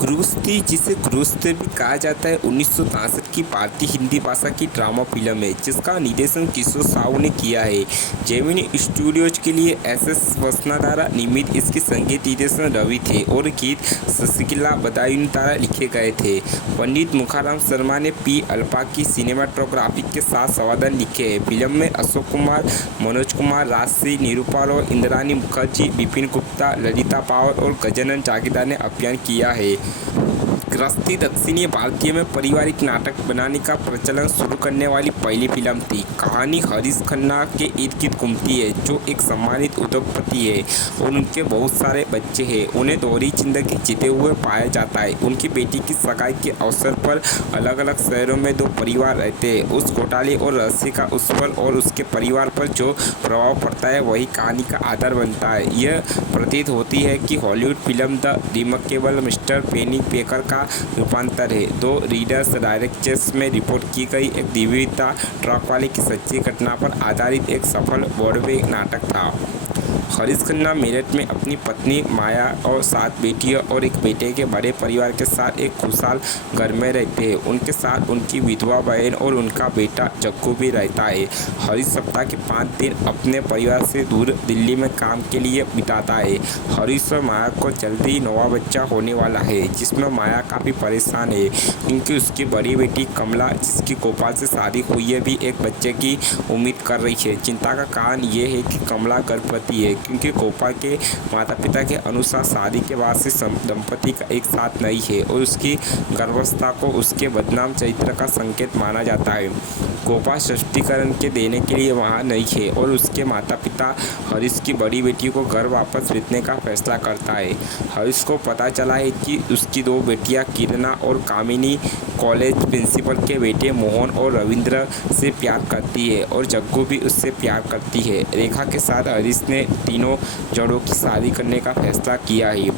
क्रूस थी, जिसे क्रूस भी कहा जाता है, 1963 की भारतीय हिंदी भाषा की ड्रामा फिल्म है जिसका निर्देशन किशोर साहू ने किया है। जेमिनी स्टूडियोज के लिए एस वसना द्वारा निर्मित इसके संगीत निर्देशन रवि थे और गीत शशिकला बदायूं द्वारा लिखे गए थे। पंडित मुखाराम शर्मा ने पी अल्फा की सिनेमाटोग्राफी के साथ संवादन लिखे हैं। फिल्म में अशोक कुमार, मनोज कुमार, राजश्री, निरूपा रॉय, इंद्रानी मुखर्जी, विपिन गुप्ता, ललिता पावर और गजानन जागीरदार ने अभिनय किया है। गृहस्थी दक्षिणी भारतीय में पारिवारिक नाटक बनाने का प्रचलन शुरू करने वाली पहली फिल्म थी। कहानी हरीश खन्ना के इर्द गिर्द घूमती है, जो एक सम्मानित उद्योगपति है और उनके बहुत सारे बच्चे हैं। उन्हें दोहरी जिंदगी जीते हुए पाया जाता है। उनकी बेटी की सगाई के अवसर पर अलग अलग शहरों में दो परिवार रहते हैं। उस घोटाले और रहस्य का उस पर और उसके परिवार पर जो प्रभाव पड़ता है वही कहानी का आधार बनता है। यह प्रतीत होती है कि Hollywood film the remarkable mister Penney picker का रूपांतर है। दो रीडर्स डायरेक्टर्स में रिपोर्ट की गई एक दिव्यता ट्रक वाले की सच्ची घटना पर आधारित एक सफल ब्रॉडवे नाटक था। हरीश खन्ना मेरठ में अपनी पत्नी माया और 7 बेटियों और एक बेटे के बड़े परिवार के साथ एक खुशहाल घर में रहते हैं। उनके साथ उनकी विधवा बहन और उनका बेटा जग्गू भी रहता है। हरीश सप्ताह के 5 दिन अपने परिवार से दूर दिल्ली में काम के लिए बिताता है। हरीश और माया को जल्दी ही नवा बच्चा होने वाला है, जिसमें माया काफ़ी परेशान है क्योंकि उसकी बड़ी बेटी कमला, जिसकी गोपाल से शादी हुई है, भी एक बच्चे की उम्मीद कर रही है। चिंता का कारण ये है कि कमला गर्भवती है, क्योंकि गोपाल के माता पिता के अनुसार शादी के बाद से दंपति का एक साथ नहीं है और उसकी गर्भावस्था को उसके बदनाम चरित्र का संकेत माना जाता है। गोपाल स्पष्टीकरण के देने के लिए वहाँ नहीं है और उसके माता पिता हरीश की बड़ी बेटी को घर वापस भेजने का फैसला करता है। हरीश को पता चला है कि उसकी 2 बेटियां किरणा और कामिनी कॉलेज प्रिंसिपल के बेटे मोहन और रविंद्र से प्यार करती है और जग्गू भी उससे प्यार करती है। रेखा के साथ हरीश ने तीनों जड़ों की शादी करने का फैसला किया है।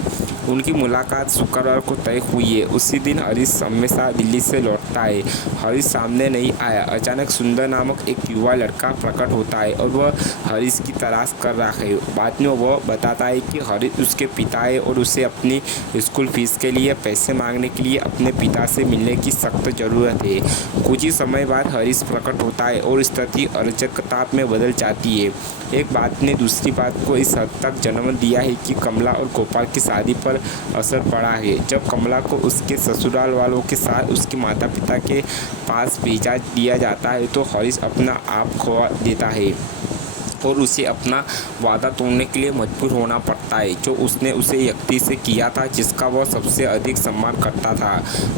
उनकी मुलाकात शुक्रवार को तय हुई है। उसी दिन हरीश हमेशा दिल्ली से लौटता है। हरीश सामने नहीं आया। अचानक सुंदर नामक एक युवा लड़का प्रकट होता है और वह हरीश की तलाश कर रहा है। बाद में वह बताता है कि हरीश उसके पिता है और उसे अपनी स्कूल फीस के लिए पैसे मांगने के लिए अपने पिता से मिलने की सख्त ज़रूरत है। कुछ ही समय बाद हरीश प्रकट होता है और स्थिति अराजकता में बदल जाती है। एक बात ने दूसरी बात को इस हद तक जन्म दिया है कि कमला और गोपाल की शादी पर असर पड़ा है। जब कमला को उसके ससुराल वालों के साथ उसके माता पिता के पास भेजा दिया जाता है तो हरीश अपना आप खो देता है और उसे अपना वादा तोड़ने के लिए मजबूर होना पड़ता है, जो उसने उसे व्यक्ति से किया था जिसका वह सबसे अधिक सम्मान करता था।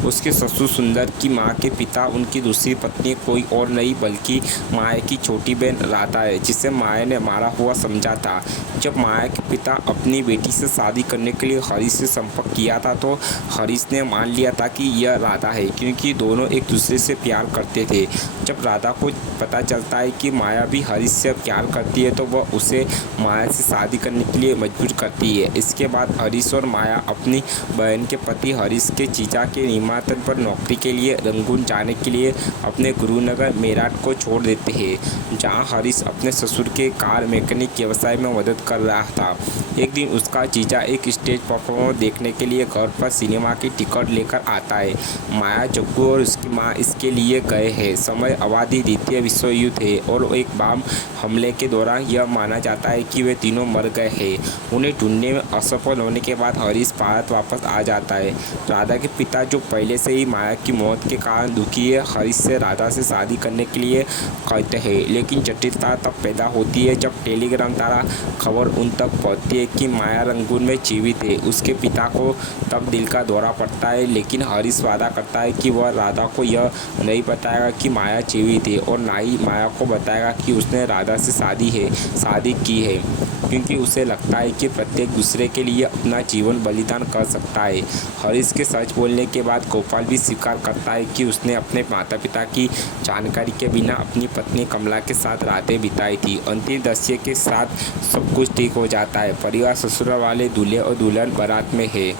उसके ससुर सुंदर की मां के पिता उनकी दूसरी पत्नी कोई और नहीं बल्कि माया की छोटी बहन राधा है, जिसे माया ने मारा हुआ समझा था। जब माया के पिता अपनी बेटी से शादी करने के लिए हरीश से संपर्क किया था तो हरीश ने मान लिया था कि यह राधा है, क्योंकि दोनों एक दूसरे से प्यार करते थे। जब राधा को पता चलता है कि माया भी हरीश से प्यार करती है तो वह उसे माया से शादी करने के लिए मजबूर करती है। इसके बाद हरीश और माया अपनी बहन के पति हरीश के जीजा के निमंत्रण पर नौकरी के लिए रंगून जाने के लिए अपने गुरुनगर मेरठ को छोड़ देते हैं, जहां हरीश अपने ससुर के कार मैकेनिक व्यवसाय में मदद कर रहा था। एक दिन उसका जीजा एक स्टेज परफॉर्मेंस देखने के लिए घर पर सिनेमा की टिकट लेकर आता है। माया, जग्गू और उसकी माँ इसके लिए गए हैं। समय अवधि द्वितीय विश्व युद्ध है और एक बम हमले के दौरान यह माना जाता है कि वे तीनों मर गए हैं। उन्हें ढूंढने में असफल होने के बाद हरीश भारत वापस आ जाता है। राधा के पिता, जो पहले से ही माया की मौत के कारण दुखी है, हरीश से राधा से शादी करने के लिए कहते हैं, लेकिन जटिलता तब पैदा होती है जब टेलीग्राम द्वारा खबर उन तक पहुंचती है कि माया रंगून में जीवित है। उसके पिता को तब दिल का दौरा पड़ता है, लेकिन हरीश वादा करता है कि वह राधा को यह नहीं बताएगा कि माया जीवित है और ना ही माया को बताएगा कि उसने राधा से शादी की है, क्योंकि उसे लगता है कि प्रत्येक दूसरे के लिए अपना जीवन बलिदान कर सकता है। हरीश के सच बोलने के बाद गोपाल भी स्वीकार करता है कि उसने अपने माता पिता की जानकारी के बिना अपनी पत्नी कमला के साथ रातें बिताई थी। अंतिम दृश्य के साथ सब कुछ ठीक हो जाता है। परिवार, ससुराल वाले, दूल्हे और दुल्हन बारात में है।